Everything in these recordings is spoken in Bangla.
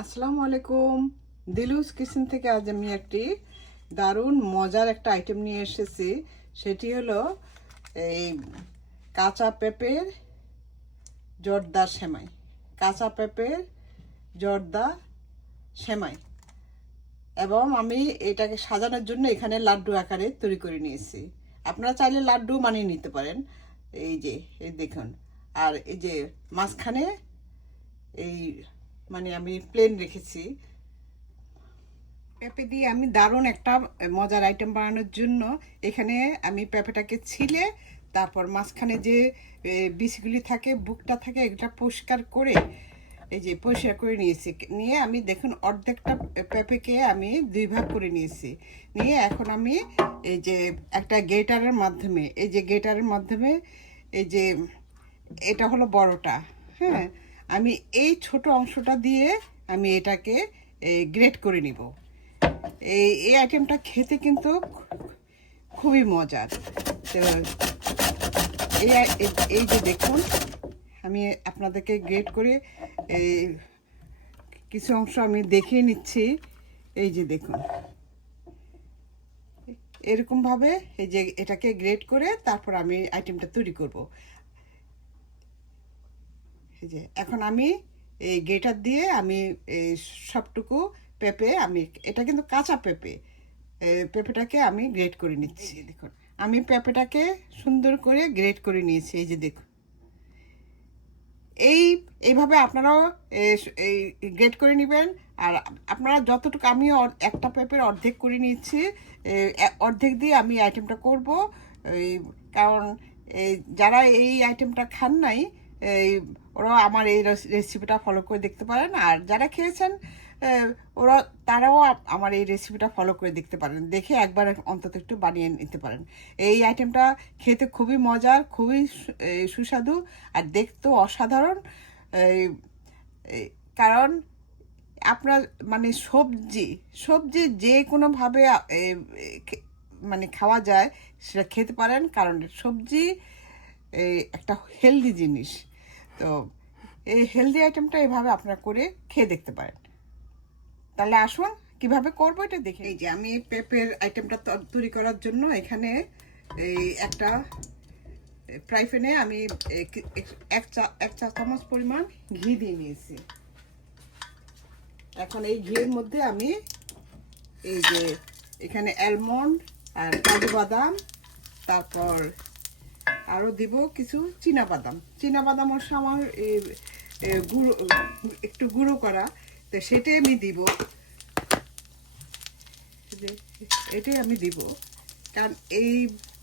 আসসালামু আলাইকুম। দিলুস কিচেন থেকে আজ আমি একটি দারুণ, মজার একটা আইটেম নিয়ে এসেছি। সেটি হলো এই কাঁচা পেঁপের জর্দা সেমাই। কাঁচা পেঁপের জর্দা সেমাই। এবং আমি এটাকে সাজানোর জন্য এখানে লাড্ডু আকারে তৈরি করে নিয়েছি। আপনারা চাইলে লাড্ডু বানিয়ে নিতে পারেন। এই যে, এই দেখুন। আর এই যে মাঝখানে এই মানে আমি প্লেন রেখেছি। পেঁপে দিয়ে আমি দারুণ একটা মজার আইটেম বানানোর জন্য এখানে আমি পেঁপেটাকে ছিলে, তারপর মাঝখানে যে বিষগুলি থাকে, বুকটা থাকে এটা পরিষ্কার করে, এই যে পরিষ্কার করে নিয়েছি। নিয়ে আমি দেখুন অর্ধেকটা পেঁপেকে আমি দুই ভাগ করে নিয়েছি। নিয়ে এখন আমি এই যে একটা গেটারের মাধ্যমে, এই যে গেটারের মাধ্যমে এই যে, এটা হলো বড়টা হ্যাঁ? আমি এই ছোট অংশটা দিয়ে আমি এটাকে গ্রেট করে নিব। এই এই আইটেমটা খেতে কিন্তু খুবই মজার। তো, এই যে দেখুন, আমি আপনাদেরকে গ্রেট করে এই কিছু অংশ আমি দেখিয়ে নিচ্ছি। এই যে দেখুন। এরকমভাবে এই যে এটাকে গ্রেট করে তারপর আমি আইটেমটা তৈরি করব। এই যে এখন আমি এই গেটার দিয়ে আমি এই সবটুকু পেঁপে আমি এটা কিন্তু কাঁচা পেঁপে পেঁপেটাকে আমি গ্রেট করে নিচ্ছি। দেখুন। আমি পেঁপেটাকে সুন্দর করে গ্রেট করে নিয়েছি এই যে দেখুন। এই এইভাবে আপনারাও এই গ্রেট করে নেবেন আর আপনারা যতটুকু আমি একটা পেপের অর্ধেক করে নিচ্ছি অর্ধেক দিয়ে আমি আইটেমটা করব। এই কারণ এই যারা এই আইটেমটা খান নাই এই ওরা আমার এই রেসিপিটা ফলো করে দেখতে পারেন। আর যারা খেয়েছেন ওরা, তারাও আমার এই রেসিপিটা ফলো করে দেখতে পারেন। দেখে একবার অন্তত একটু বানিয়ে নিতে পারেন। এই আইটেমটা খেতে খুবই মজার, খুবই সুস্বাদু আর দেখতেও অসাধারণ। কারণ আপনার মানে সবজি সবজি যে কোনোভাবে মানে খাওয়া যায়, সেটা খেতে পারেন। কারণ সবজি এই একটা হেলদি জিনিস। তো এই হেলদি আইটেমটা এভাবে আপনারা করে খেয়ে দেখতে পারেন। তাহলে আসুন, কীভাবে করব এটা দেখে এই যে আমি পেঁপের আইটেমটা তৈরি করার জন্য এখানে এই একটা ফ্রাই প্যানে আমি এক চা এক চা চামচ পরিমাণ ঘি দিয়ে নিয়েছি। এখন এই ঘিয়ের মধ্যে আমি এই যে এখানে অ্যালমন্ড আর কাজু বাদাম, তারপর আরও দিব কিছু বাদাম চীনা বাদাম হচ্ছে আমার গুঁড়ো, একটু গুঁড়ো করা, তো সেটাই আমি দিব। এটাই আমি দিব। কারণ এই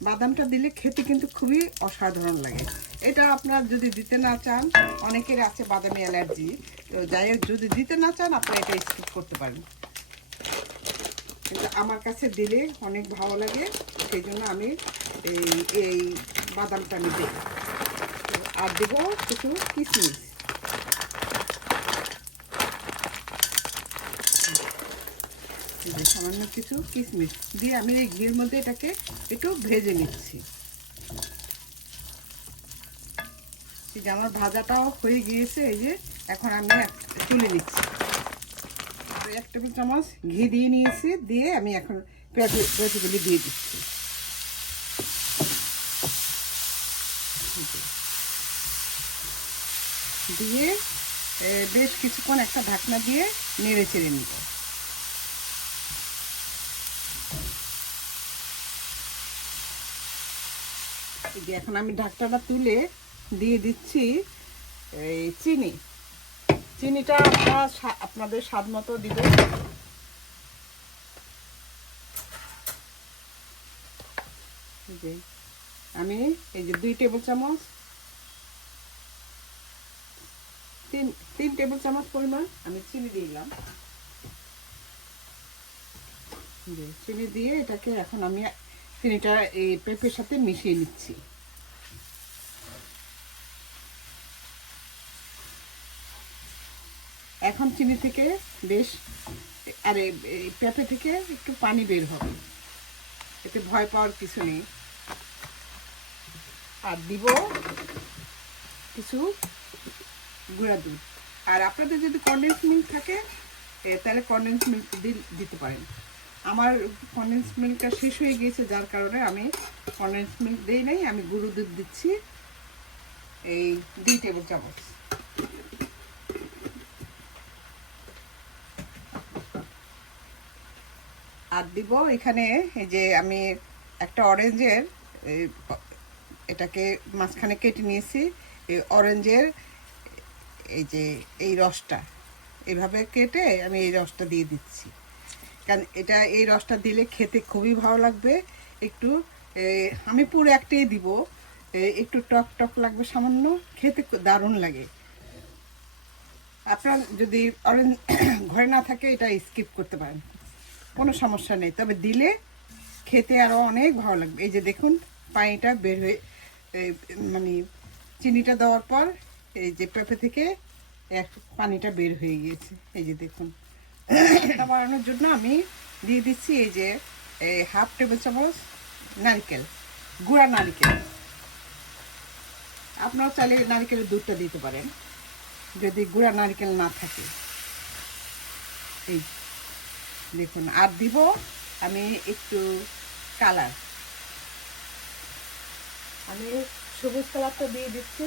বাদামটা দিলে খেতে কিন্তু খুবই অসাধারণ লাগে। এটা আপনার যদি দিতে না চান, অনেকের আছে বাদামি অ্যালার্জি, তো যাই হোক, যদি দিতে না চান, আপনারা এটা স্কিপ করতে পারেন। কিন্তু আমার কাছে দিলে অনেক ভালো লাগে, সেই জন্য আমি এই এই বাদামটা দিই আর দেবো কিছু কিশমিশ সামান্য কিছু কিশমিশ দিয়ে আমি এই ঘির মধ্যে এটাকে একটু ভেজে নিচ্ছি। আমার ভাজাটাও হয়ে গিয়েছে, এই যে এখন আমি তুলে নিচ্ছি। এক টেবিল চামচ ঘি দিয়ে নিয়েছি, দিয়ে আমি এখন পেঁপে পেঁপেগুলি দিয়ে দিচ্ছি। দিয়ে বেশ কিছুক্ষণ একটা ঢাকনা দিয়ে নেড়ে চেড়ে নিব। এখন আমি ঢাকনাটা তুলে দিয়ে দিচ্ছি এই চিনি। চিনিটা আপনারা আপনাদের স্বাদ মতো দিবেন। আমি এই যে দুই টেবিল চামচ তিন তিন টেবিল চামচ পরিমাণ আমি চিনি দিলাম। চিনি দিয়ে এটাকে এখন আমি চিনিটা এই পেঁপের সাথে মিশিয়ে নিচ্ছি। এখন চিনি থেকে বেশ, আরে, এই পেঁপে থেকে একটু পানি বের হবে। এতে ভয় পাওয়ার কিছু নেই। আর দিব কিছু গুঁড়া দুধ। আর আপনাদের যদি কন্ডেন্স মিল্ক থাকে তাহলে কন্ডেন্স মিল্ক দিতে পারেন। আমার কন্ডেন্স মিল্কটা শেষ হয়ে গিয়েছে, যার কারণে আমি কন্ডেন্স মিল্ক দিই নাই, আমি গুঁড়ো দুধ দিচ্ছি এই দুই টেবিল চামচ। আর দিব এখানে এই যে আমি একটা অরেঞ্জের এটাকে মাঝখানে কেটে নিয়েছি, এই অরেঞ্জের এই যে, এই রসটা। এভাবে কেটে আমি এই রসটা দিয়ে দিচ্ছি। কারণ এটা, এই রসটা দিলে খেতে খুবই ভালো লাগবে। একটু আমি পুরো একটাই দিব। একটু টক টক লাগবে, সামান্য। খেতে দারুণ লাগে। আপনার যদি অরেঞ্জ, ঘরে না থাকে, এটা স্কিপ করতে পারেন। কোনো সমস্যা নেই। তবে দিলে খেতে আরও অনেক ভালো লাগবে। এই যে দেখুন, পানিটা বের হয়ে মানে চিনিটা দেওয়ার পর এই যে পেঁপে থেকে এক পানিটা বের হয়ে গিয়েছে। এই যে দেখুন। এটা বাড়ানোর জন্য আমি দিয়ে দিচ্ছি এই যে এই হাফ টেবিল চামচ নারকেল, গুঁড়া নারকেল। আপনারাও চাইলে নারকেলের দুধটা দিতে পারেন, যদি গুঁড়া নারকেল না থাকে। এই দেখুন, আর দিব আমি একটু কালার। আমি সবুজ কালারটা দিয়ে দিচ্ছি।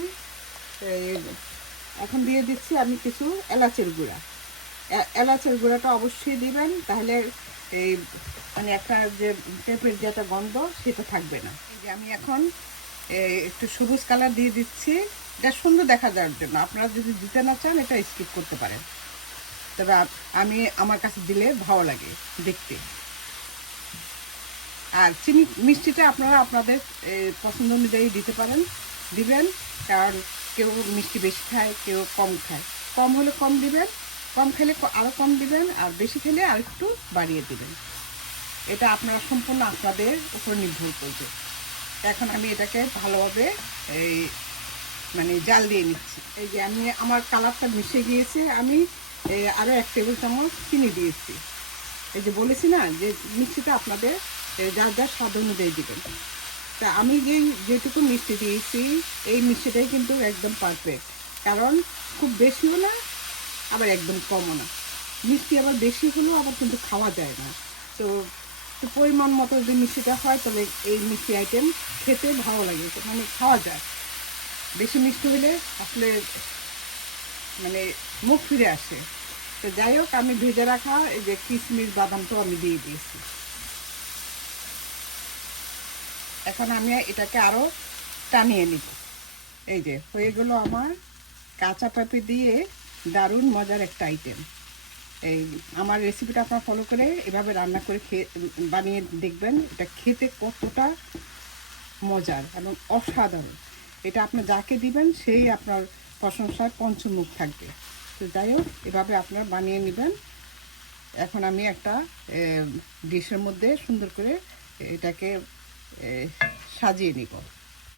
এখন দিয়ে দিচ্ছি আমি কিছু এলাচের গুঁড়া। এলাচের গুঁড়াটা অবশ্যই দিবেন, তাহলে এই মানে একটা যে পেঁপের যে একটা গন্ধ, সেটা থাকবে না। যে আমি এখন একটু সবুজ কালার দিয়ে দিচ্ছি, এটা সুন্দর দেখা যাওয়ার জন্য। আপনারা যদি দিতে না চান, এটা স্কিপ করতে পারেন। তবে আমি আমার কাছে দিলে ভালো লাগে দেখতে। আর চিনি, মিষ্টিটা আপনারা আপনাদের পছন্দ অনুযায়ী দিতে পারেন, দিবেন। কারণ কেউ মিষ্টি বেশি খায়, কেউ কম খায়। কম হলে কম দিবেন, কম খেলে আরও কম দিবেন, আর বেশি খেলে আর একটু বাড়িয়ে দিবেন। এটা আপনারা সম্পূর্ণ আপনাদের উপর নির্ভর করবে। এখন আমি এটাকে ভালোভাবে এই মানে জাল দিয়ে নিচ্ছি। এই যে আমি আমার কালারটা মিশে গিয়েছে, আমি আরও এক টেবিল চামচ চিনি দিয়েছি। এই যে বলেছি না যে মিষ্টিটা আপনাদের যার যার স্বাদ অনুযায়ী দেবেন। তা আমি যে যেটুকু মিষ্টি দিয়েছি, এই মিষ্টিটাই কিন্তু একদম পারফেক্ট কারণ খুব বেশিও না, আবার একদম কমও না। মিষ্টি আবার বেশি হলেও আবার কিন্তু খাওয়া যায় না। তো তো পরিমাণ মতো যদি মিষ্টিটা হয় তবে এই মিষ্টি আইটেম খেতে ভালো লাগে মানে খাওয়া যায়। বেশি মিষ্টি হলে আসলে মানে মুখ ফিরে আসে। তো যাই হোক, আমি ভেজে রাখা এই যে কিশমিশ বাদামটাও আমি দিয়ে দিয়েছি। এখন আমি এটাকে আরও টানিয়ে নিব। এই যে, হয়ে গেল আমার কাঁচা পেঁপে দিয়ে দারুণ মজার একটা আইটেম এই আমার রেসিপিটা আপনারা ফলো করে এভাবে রান্না করে খেয়ে, বানিয়ে দেখবেন, এটা খেতে কতটা মজার এবং অসাধারণ। এটা আপনি যাকে দিবেন, সেই আপনার প্রশংসায় পঞ্চমুখ থাকবে। তো যাই হোক, এভাবে আপনারা বানিয়ে নেবেন। এখন আমি একটা ডিশের মধ্যে সুন্দর করে এটাকে সাজিয়ে নিব।